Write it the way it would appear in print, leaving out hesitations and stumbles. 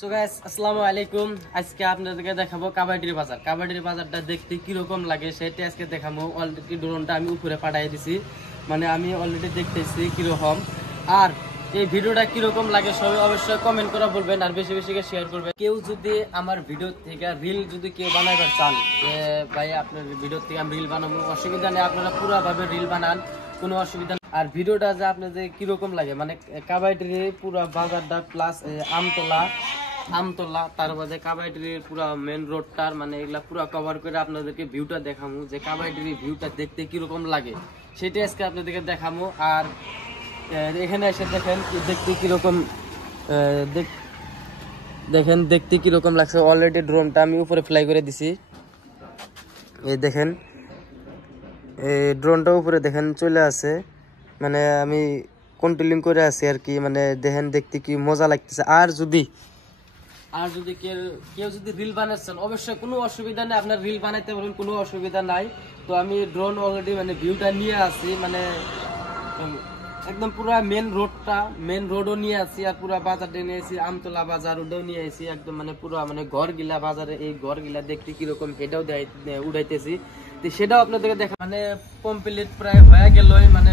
So guys আসসালামু আলাইকুম। আজকে আপনাদেরকে দেখাবো কাবাডির বাজার। কাবাডির বাজারটা দেখতে কি রকম লাগে সেটা আজকে দেখাবো। অলরেডি ড্রোনটা আমি উপরে পাঠিয়ে দিছি, মানে আমি অলরেডি দেখতেছি কি রকম। আর এই ভিডিওটা কি রকম লাগে সবাই অবশ্যই কমেন্ট করে বলবেন, আর বেশি বেশি করে শেয়ার করবেন। কেউ যদি আমার ভিডিও থেকে রিল যদি কেউ বানাইবার চান, যে ভাই আপনার ভিডিও থেকে আমি রিল বানাবো, অসুবিধা নেই, আপনারা পুরোভাবে রিল বানান, কোনো অসুবিধা নেই। আর ভিডিওটা যে আপনাদের কিরকম লাগে, মানে কাবাডির পুরো বাজারটা প্লাস আমতলা তার মধ্যে কাবাডির পুরো মেন রোডটার মানে এগুলা পুরো কভার করে আপনাদেরকে ভিউটা দেখাবো, যে কাবাডির ভিউটা দেখতে কিরকম লাগে সেটা আজকে আপনাদেরকে দেখাবো। আর এখানে এসে দেখেন দেখতে কিরকম দেখেন দেখতে কিরকম লাগছে। অলরেডি ড্রোনটা আমি উপরে ফ্লাই করে দিছি, এই দেখেন এই ড্রোনটা উপরে দেখেন চলে আসে, মানে আমি কন্ট্রোলিং করে আছি আর কি, মানে দেখেন দেখতে কি মজা লাগতেছে। আর যদি কেউ যদি রিল বানাচ্ছেন অবশ্যই কোনো অসুবিধা নেই, আপনার রিল বানাইতে পারবেন, কোনো অসুবিধা নাই। তো আমি ড্রোন অলরেডি মানে ভিউটা নিয়ে আসি, মানে একদম পুরো মেন রোডও নিয়ে আসি, আর পুরো বাজারটা নিয়ে আসি, আমতলা বাজার ওটাও নিয়ে আসি একদম, মানে পুরো মানে ঘর গিলা বাজারে এই ঘর গিলা দেখতে কিরকম সেটাও উড়াইতেছি। সেটাও আপনাদেরকে দেখা মানে কমপ্লিট প্রায় হয়ে গেল, মানে